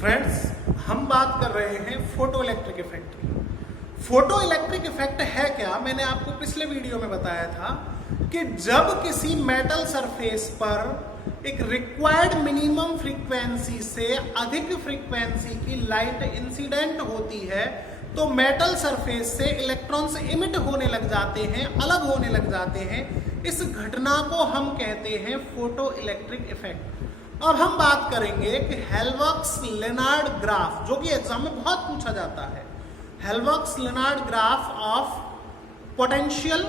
Friends, हम बात कर रहे हैं फोटो इलेक्ट्रिक इफेक्ट की। फोटो इलेक्ट्रिक इफेक्ट है क्या? मैंने आपको पिछले वीडियो में बताया था कि जब किसी मेटल सरफेस पर एक रिक्वायर्ड मिनिमम फ्रीक्वेंसी से अधिक फ्रीक्वेंसी की लाइट इंसिडेंट होती है तो मेटल सरफेस से इलेक्ट्रॉन्स इमिट होने लग जाते हैं, अलग होने लग जाते हैं। इस घटना को हम कहते हैं फोटो इलेक्ट्रिक इफेक्ट। अब हम बात करेंगे कि हेल्महोल्ट्ज-लेनार्ड ग्राफ, जो कि एग्जाम में बहुत पूछा जाता है, Helmholtz-Lennard graph of potential,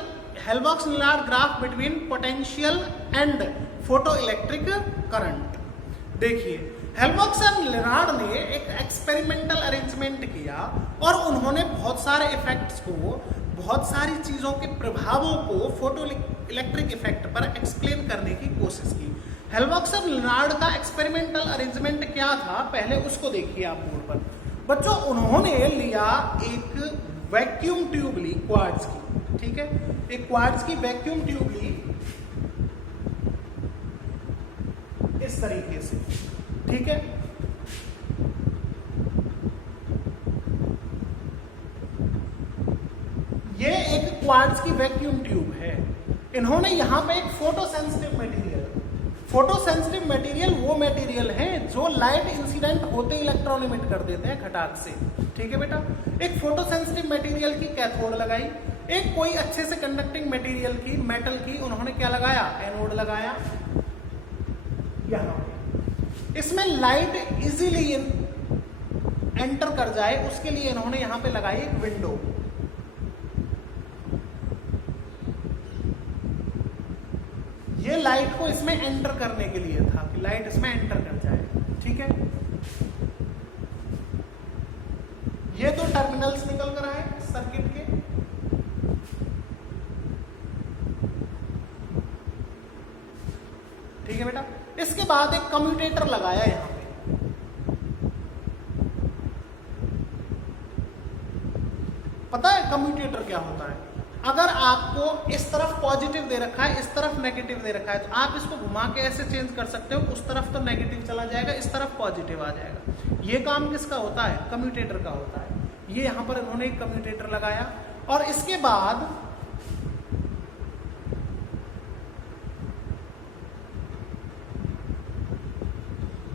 Helmholtz-Lennard graph between potential and photo electric current. देखिए, हेल्महोल्ट्ज एंड लेनार्ड ने एक एक्सपेरिमेंटल अरेंजमेंट किया और उन्होंने बहुत सारे इफेक्ट्स को, बहुत सारी चीजों के प्रभावों को फोटो इलेक्ट्रिक इफेक्ट पर एक्सप्लेन करने की कोशिश की। हेल्महोल्ट्ज और लेनार्ड का एक्सपेरिमेंटल अरेंजमेंट क्या था, पहले उसको देखिए आप बोर्ड पर। बच्चों, उन्होंने लिया एक वैक्यूम ट्यूब ली क्वार्ट्ज की, ठीक है, एक क्वार्ट्ज की वैक्यूम ट्यूब ली इस तरीके से, ठीक है। ये एक क्वार्ट्ज की वैक्यूम ट्यूब है। इन्होंने यहां पे एक फोटो सेंसिटिव मटेरियल, वो मटेरियल है जो लाइट इंसिडेंट होते इलेक्ट्रॉन इमिट कर देते हैं खटाक से, ठीक है बेटा। एक फोटो सेंसिटिव मटेरियल की कैथोड लगाई, एक कोई अच्छे से कंडक्टिंग मटेरियल की, मेटल की, उन्होंने क्या लगाया, एनोड लगाया। यहां इसमें लाइट इजीली एंटर कर जाए उसके लिए इन्होंने यहां पे लगाई एक विंडो। ये लाइट को इसमें एंटर करने के लिए था कि लाइट इसमें एंटर कर जाए, ठीक है। ये दो टर्मिनल्स निकल कर आए सर्किट के, ठीक है बेटा। इसके बाद एक कम्यूटेटर लगाया यहां पे। पता है कम्यूटेटर क्या होता है? अगर आपको इस तरफ पॉजिटिव दे रखा है, इस तरफ नेगेटिव दे रखा है, तो आप इसको घुमा के ऐसे चेंज कर सकते हो, उस तरफ तो नेगेटिव चला जाएगा, इस तरफ पॉजिटिव आ जाएगा। ये काम किसका होता है? कम्यूटेटर का होता है। ये यहां पर इन्होंने एक कम्यूटेटर लगाया और इसके बाद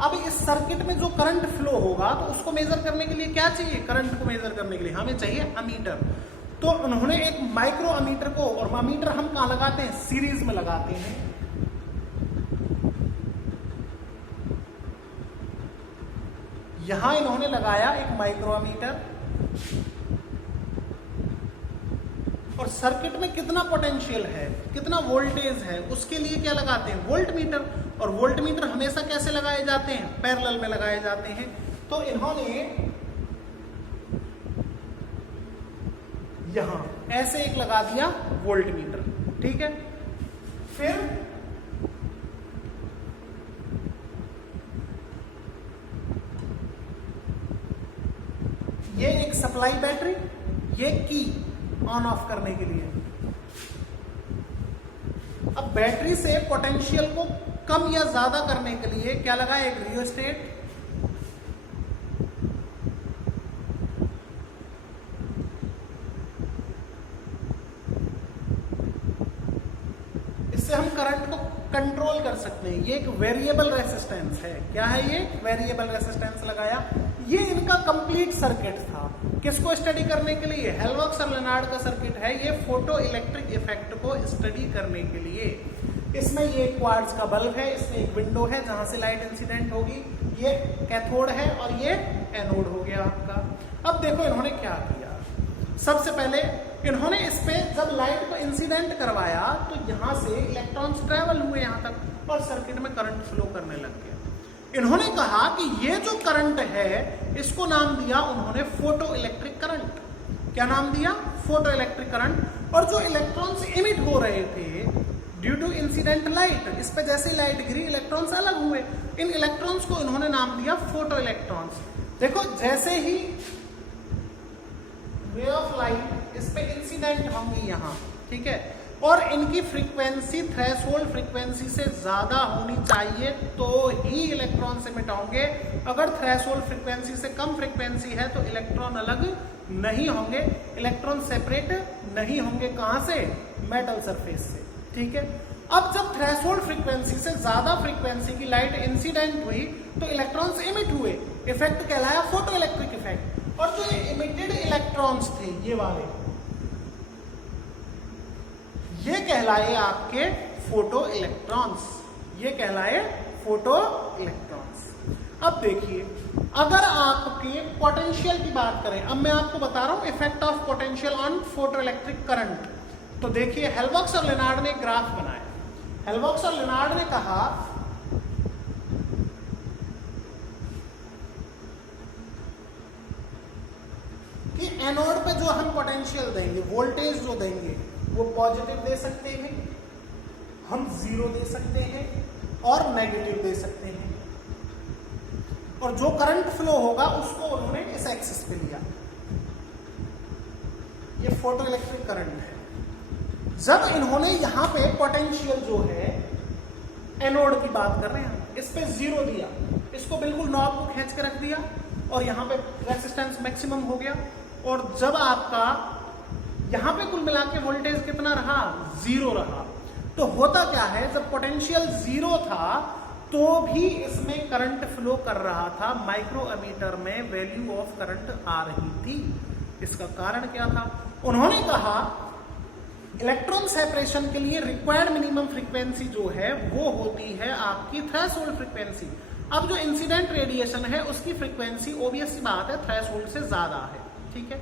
अब इस सर्किट में जो करंट फ्लो होगा तो उसको मेजर करने के लिए क्या चाहिए? करंट को मेजर करने के लिए हमें चाहिए अमीटर। तो उन्होंने एक माइक्रो अमीटर को, और अमीटर हम कहां लगाते हैं? सीरीज में लगाते हैं। यहां इन्होंने लगाया एक माइक्रो अमीटर और सर्किट में कितना पोटेंशियल है, कितना वोल्टेज है, उसके लिए क्या लगाते हैं? Volt meter. और वोल्ट मीटर हमेशा कैसे लगाए जाते हैं? पैरेलल में लगाए जाते हैं। तो इन्होंने यहां ऐसे एक लगा दिया वोल्ट मीटर, ठीक है। फिर ये एक सप्लाई बैटरी, ये की ऑन ऑफ करने के लिए। अब बैटरी से पोटेंशियल को कम या ज्यादा करने के लिए क्या लगा? एक रियोस्टेट। इससे हम करंट को कंट्रोल कर सकते हैं। ये एक वेरिएबल रेसिस्टेंस है। क्या है ये? वेरिएबल रेसिस्टेंस लगाया। ये इनका कंप्लीट सर्किट था। किसको स्टडी करने के लिए? हेल्महोल्ट्ज और लेनार्ड का सर्किट है ये फोटो इलेक्ट्रिक इफेक्ट को स्टडी करने के लिए। इसमें ये क्वार्ट्ज का बल्ब है, इसमें एक विंडो है जहां से लाइट इंसिडेंट होगी, ये कैथोड है और ये एनोड हो गया आपका। अब देखो इन्होंने क्या किया। सबसे पहले इन्होंने इस पे जब लाइट को इंसिडेंट करवाया तो यहां से इलेक्ट्रॉन्स ट्रेवल हुए यहां तक और सर्किट में करंट फ्लो करने लग गया। इन्होंने कहा कि ये जो करंट है इसको नाम दिया उन्होंने फोटो इलेक्ट्रिक करंट। क्या नाम दिया? Photo electric current. और जो इलेक्ट्रॉन्स इमिट हो रहे थे ड्यू टू इंसिडेंट लाइट, इस पे जैसे लाइट गिरी इलेक्ट्रॉन्स अलग हुए। इन इलेक्ट्रॉन्स को इन्होंने नाम दिया फोटो इलेक्ट्रॉन्स। देखो जैसे ही रे ऑफ लाइट इस पे इंसिडेंट होंगी यहां, ठीक है, और इनकी फ्रीक्वेंसी थ्रेशोल्ड फ्रीक्वेंसी से ज्यादा होनी चाहिए तो ही इलेक्ट्रॉन एमिट होंगे। अगर थ्रेशोल्ड फ्रीक्वेंसी से कम फ्रीक्वेंसी है तो इलेक्ट्रॉन अलग नहीं होंगे, इलेक्ट्रॉन सेपरेट नहीं होंगे। कहां से? मेटल सरफेस से। ठीक है, अब जब थ्रेशोल्ड फ्रीक्वेंसी से ज्यादा फ्रीक्वेंसी की लाइट इंसिडेंट हुई तो इलेक्ट्रॉन्स इमिट हुए, इफेक्ट कहलाया फोटो इलेक्ट्रिक इफेक्ट। और जो इमिटेड इलेक्ट्रॉन्स थे ये वाले, ये कहलाए आपके फोटो इलेक्ट्रॉन्स, ये कहलाए फोटो इलेक्ट्रॉन्स। अब देखिए, अगर आपके पोटेंशियल की बात करें, अब मैं आपको बता रहा हूं effect of potential on photo electric current. तो देखिए, हेल्बॉक्स और लेनार्ड ने एक ग्राफ बनाया। हेल्बॉक्स और लेनार्ड ने कहा कि एनोड पे जो हम पोटेंशियल देंगे, वोल्टेज जो देंगे, वो पॉजिटिव दे सकते हैं, हम जीरो दे सकते हैं और नेगेटिव दे सकते हैं। और जो करंट फ्लो होगा उसको उन्होंने इस एक्सिस पे लिया। ये फोटो इलेक्ट्रिक करंट है। जब इन्होंने यहां पे पोटेंशियल जो है, एनोड की बात कर रहे हैं हम, इस पे जीरो दिया, इसको बिल्कुल नॉब को खींच के रख दिया और यहां पे रेजिस्टेंस मैक्सिमम हो गया। और जब आपका यहां पे कुल मिला के वोल्टेज कितना रहा? जीरो रहा। तो होता क्या है, जब पोटेंशियल जीरो था तो भी इसमें करंट फ्लो कर रहा था, माइक्रो एमीटर में वैल्यू ऑफ करंट आ रही थी। इसका कारण क्या था? उन्होंने कहा इलेक्ट्रॉन सेपरेशन के लिए रिक्वायर्ड मिनिमम फ्रीक्वेंसी जो है वो होती है आपकी थ्रेशोल्ड फ्रीक्वेंसी। अब जो इंसिडेंट रेडिएशन है उसकी फ्रीक्वेंसी ऑब्वियस सी बात है थ्रेशोल्ड से ज्यादा है। ठीक है,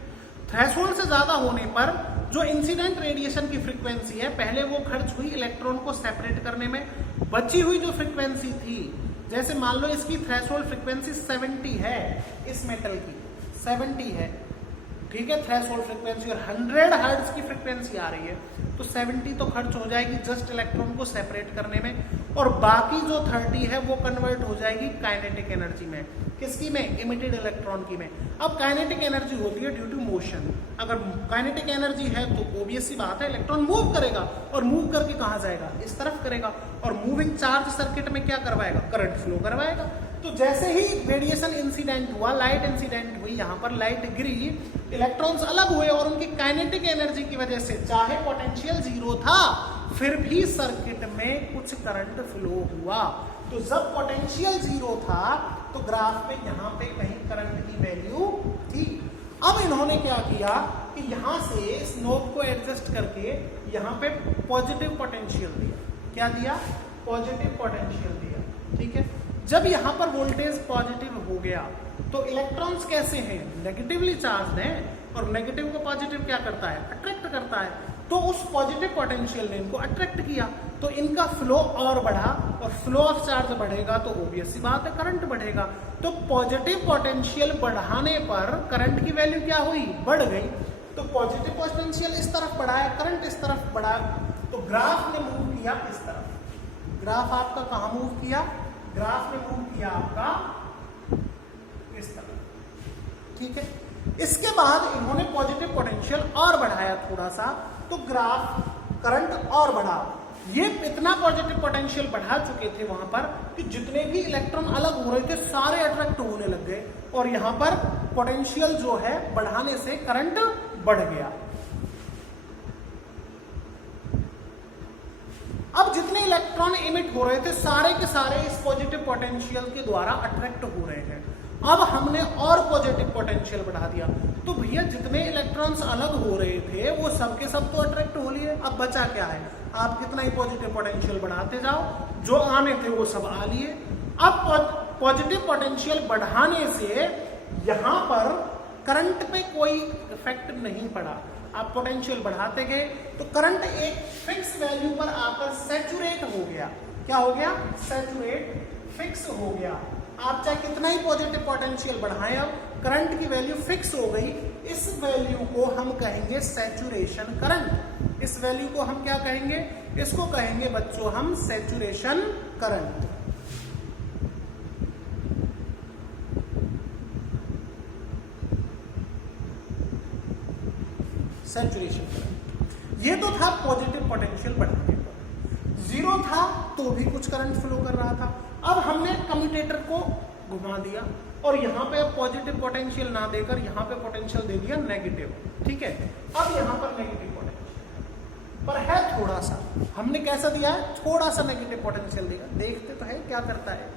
थ्रेशोल्ड से ज्यादा होने पर जो इंसिडेंट रेडिएशन की फ्रीक्वेंसी है, पहले वो खर्च हुई इलेक्ट्रॉन को सेपरेट करने में। बची हुई जो फ्रीक्वेंसी थी, जैसे मान लो इसकी थ्रेशोल्ड फ्रीक्वेंसी 70 है, इस मेटल की 70 है, ठीक है, थ्रेशोल्ड फ्रीक्वेंसी, और 100 हर्ट्ज की फ्रीक्वेंसी आ रही है, तो 70 तो खर्च हो जाएगी जस्ट इलेक्ट्रॉन को सेपरेट करने में, और बाकी जो 30 है वो कन्वर्ट हो जाएगी काइनेटिक एनर्जी में। किसकी में? इमिटेड इलेक्ट्रॉन की में। अब काइनेटिक एनर्जी होती है ड्यू टू मोशन। अगर काइनेटिक एनर्जी है तो ऑब्वियस सी बात है इलेक्ट्रॉन मूव करेगा, और मूव करके कहां जाएगा? इस तरफ करेगा, और मूविंग चार्ज सर्किट में क्या करवाएगा? करंट फ्लो करवाएगा। तो जैसे ही रेडिएशन इंसिडेंट हुआ, लाइट इंसिडेंट हुई, यहां पर लाइट गिरी, इलेक्ट्रॉन्स अलग हुए और उनकी काइनेटिक एनर्जी की वजह से, चाहे पोटेंशियल जीरो था फिर भी सर्किट में कुछ करंट फ्लो हुआ। तो जब पोटेंशियल जीरो था तो ग्राफ में यहां पे कहीं करंट की वैल्यू थी। अब इन्होंने क्या किया कि यहां से इस नोब को एडजस्ट करके यहां पे पॉजिटिव पोटेंशियल दिया। क्या दिया? पॉजिटिव पोटेंशियल दिया। ठीक है, जब यहां पर वोल्टेज पॉजिटिव हो गया तो इलेक्ट्रॉन्स कैसे हैं? नेगेटिवली चार्ज हैं, और नेगेटिव को पॉजिटिव क्या करता है? अट्रैक्ट करता है। तो उस पॉजिटिव पोटेंशियल ने इनको अट्रैक्ट किया, तो इनका फ्लो और बढ़ा, और फ्लो ऑफ चार्ज बढ़ेगा तो ऑब्वियस सी बात है करंट बढ़ेगा। तो पॉजिटिव पोटेंशियल बढ़ाने पर करंट की वैल्यू क्या हुई? बढ़ गई। तो पॉजिटिव पोटेंशियल इस तरफ बढ़ाया, करंट इस तरफ बढ़ा, तो ग्राफ ने मूव किया इस तरफ। ग्राफ आपका कहां मूव किया? ग्राफ ने मूव किया आपका इस तरफ। ठीक है, इसके बाद इन्होंने पॉजिटिव पोटेंशियल और बढ़ाया थोड़ा सा, तो ग्राफ करंट और बढ़ा। ये इतना पॉजिटिव पोटेंशियल बढ़ा चुके थे वहां पर कि जितने भी इलेक्ट्रॉन अलग हो रहे थे सारे अट्रैक्ट होने लग गए, और यहां पर पोटेंशियल जो है बढ़ाने से करंट बढ़ गया। अब जितने इलेक्ट्रॉन इमिट हो रहे थे सारे के सारे इस पॉजिटिव पोटेंशियल के द्वारा अट्रैक्ट हो रहे हैं। अब हमने और पॉजिटिव पोटेंशियल बढ़ा दिया, तो भैया जितने इलेक्ट्रॉन्स अलग हो रहे थे वो सब के सब तो अट्रैक्ट हो लिए। अब बचा क्या है? आप कितना ही पॉजिटिव पोटेंशियल बढ़ाते जाओ, जो आने थे वो सब आ लिए। अब पॉजिटिव पोटेंशियल बढ़ाने से यहां पर करंट पे कोई इफेक्ट नहीं पड़ा। आप पोटेंशियल बढ़ाते गए तो करंट एक फिक्स वैल्यू पर आकर सैचुरेट हो गया। क्या हो गया? सैचुरेट, फिक्स हो गया। आप चाहे कितना ही पॉजिटिव पोटेंशियल बढ़ाएं, अब करंट की वैल्यू फिक्स हो गई। इस वैल्यू को हम कहेंगे सैचुरेशन करंट। इस वैल्यू को हम क्या कहेंगे? इसको कहेंगे बच्चों हम सैचुरेशन करंट। Saturation current. ये तो था पॉजिटिव पोटेंशियल बढ़ाने पर, जीरो था तो भी कुछ करंट फ्लो कर रहा था। अब हमने कम्यूटेटर को घुमा दिया और यहाँ पे पॉजिटिव पोटेंशियल ना देकर यहाँ पे पोटेंशियल दे दिया नेगेटिव, ठीक है। अब यहाँ पर नेगेटिव पोटेंशियल पर है थोड़ा सा, हमने कैसा दिया है, थोड़ा सा नेगेटिव पोटेंशियल दिया। देखते तो है क्या करता है।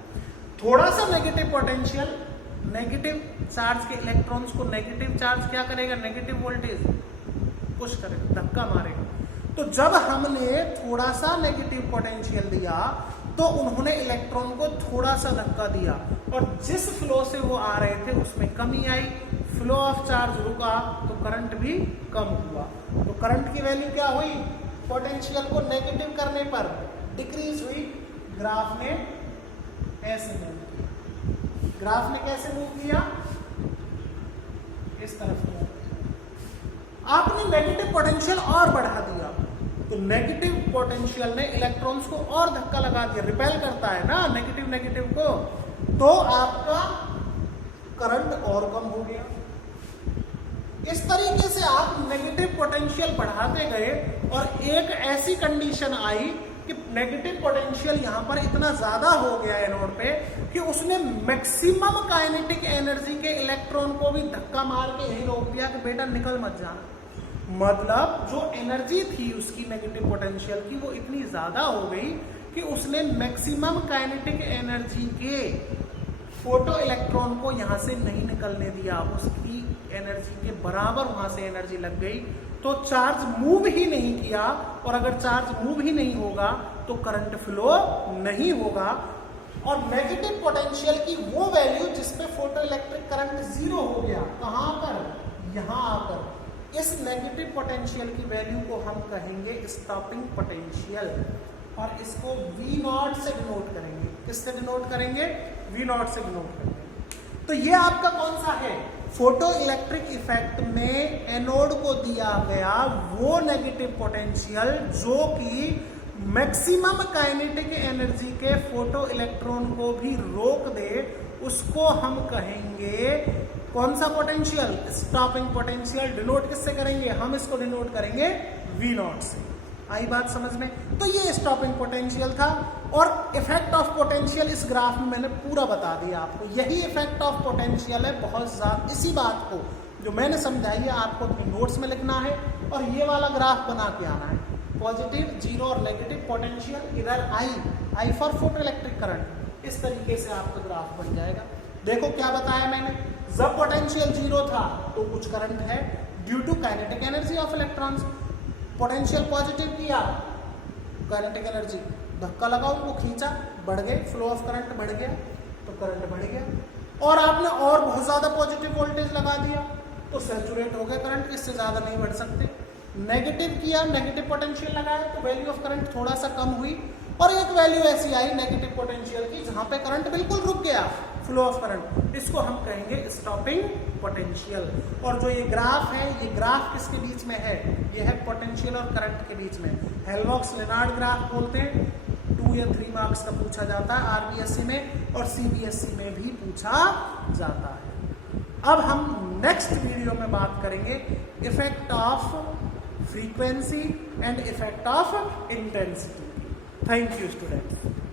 थोड़ा सा नेगेटिव पोटेंशियल नेगेटिव चार्ज के इलेक्ट्रॉन्स को नेगेटिव चार्ज क्या करेगा, नेगेटिव वोल्टेज पुश करेगा, धक्का मारेगा। तो जब हमने थोड़ा सा नेगेटिव पोटेंशियल दिया तो उन्होंने इलेक्ट्रॉन को थोड़ा सा धक्का दिया और जिस फ्लो से वो आ रहे थे उसमें कमी आई, फ्लो ऑफ चार्ज रुका तो करंट भी कम हुआ। तो करंट की वैल्यू क्या हुई, पोटेंशियल को नेगेटिव करने पर डिक्रीज हुई। ग्राफ ने ऐसे मूव किया, ग्राफ ने कैसे मूव किया, इस तरफ मूव किया। आपने नेगेटिव पोटेंशियल और बढ़ा दिया तो नेगेटिव पोटेंशियल ने इलेक्ट्रॉन्स को और धक्का लगा दिया, रिपेल करता है ना नेगेटिव नेगेटिव को, तो आपका करंट और कम हो गया। इस तरीके से आप नेगेटिव पोटेंशियल बढ़ाते गए और एक ऐसी कंडीशन आई कि नेगेटिव पोटेंशियल यहां पर इतना ज्यादा हो गया एनोड पे कि उसने मैक्सिमम काइनेटिक एनर्जी के इलेक्ट्रॉन को भी धक्का मार के यही रोक दिया कि बेटा निकल मत जाना। मतलब जो एनर्जी थी उसकी नेगेटिव पोटेंशियल की वो इतनी ज्यादा हो गई कि उसने मैक्सिमम काइनेटिक एनर्जी के फोटो इलेक्ट्रॉन को यहां से नहीं निकलने दिया, उसकी एनर्जी के बराबर वहां से एनर्जी लग गई। तो चार्ज मूव ही नहीं किया और अगर चार्ज मूव ही नहीं होगा तो करंट फ्लो नहीं होगा। और नेगेटिव पोटेंशियल की वो वैल्यू जिसपे फोटो इलेक्ट्रिक करंट जीरो हो गया, कहां पर, यहां आकर, इस नेगेटिव पोटेंशियल की वैल्यू को हम कहेंगे स्टॉपिंग पोटेंशियल और इसको V0 से डिनोट करेंगे। किससे डिनोट करेंगे, V0 से डिनोट करेंगे। तो ये आपका कौन सा है, फोटो इलेक्ट्रिक इफेक्ट में एनोड को दिया गया वो नेगेटिव पोटेंशियल जो कि मैक्सिमम काइनेटिक एनर्जी के फोटो इलेक्ट्रॉन को भी रोक दे, उसको हम कहेंगे कौन सा पोटेंशियल, स्टॉपिंग पोटेंशियल। डिनोट किससे करेंगे, हम इसको डिनोट करेंगे V0 से। आई बात समझ में। तो ये स्टॉपिंग पोटेंशियल था और इफेक्ट ऑफ पोटेंशियल इस ग्राफ में मैंने पूरा बता दिया आपको। यही इफेक्ट ऑफ पोटेंशियल है, बहुत ज्यादा इसी बात को जो मैंने समझाई है आपको अपनी नोट्स में लिखना है और ये वाला ग्राफ बना के आना है। पॉजिटिव, जीरो और नेगेटिव पोटेंशियल, इधर I for photo electric current, इस तरीके से आपका ग्राफ बन जाएगा। देखो क्या बताया मैंने, जब पोटेंशियल जीरो था तो कुछ करंट है due to kinetic energy of electrons. Potential positive किया, काइनेटिक एनर्जी धक्का लगा, उनको खींचा, बढ़ गए, फ्लो ऑफ करंट बढ़ गया तो करंट बढ़ गया। और आपने और बहुत ज्यादा पॉजिटिव वोल्टेज लगा दिया तो सैचुरेट हो गए करंट, इससे ज्यादा नहीं बढ़ सकते। नेगेटिव किया, नेगेटिव पोटेंशियल लगाया तो वैल्यू ऑफ करंट थोड़ा सा कम हुई और एक वैल्यू ऐसी आई नेगेटिव पोटेंशियल की जहां पे करंट बिल्कुल रुक गया, फ्लो ऑफ करंट, इसको हम कहेंगे स्टॉपिंग पोटेंशियल। और जो ये ग्राफ है, ये ग्राफ किसके बीच में है, ये है पोटेंशियल और करंट के बीच में। हेल्महोल्ट्ज-लेनार्ड ग्राफ बोलते हैं, 2 या 3 मार्क्स का पूछा जाता है आरबीएससी में और सीबीएसई में भी पूछा जाता है। अब हम नेक्स्ट वीडियो में बात करेंगे effect of frequency and effect of intensity. Thank you students.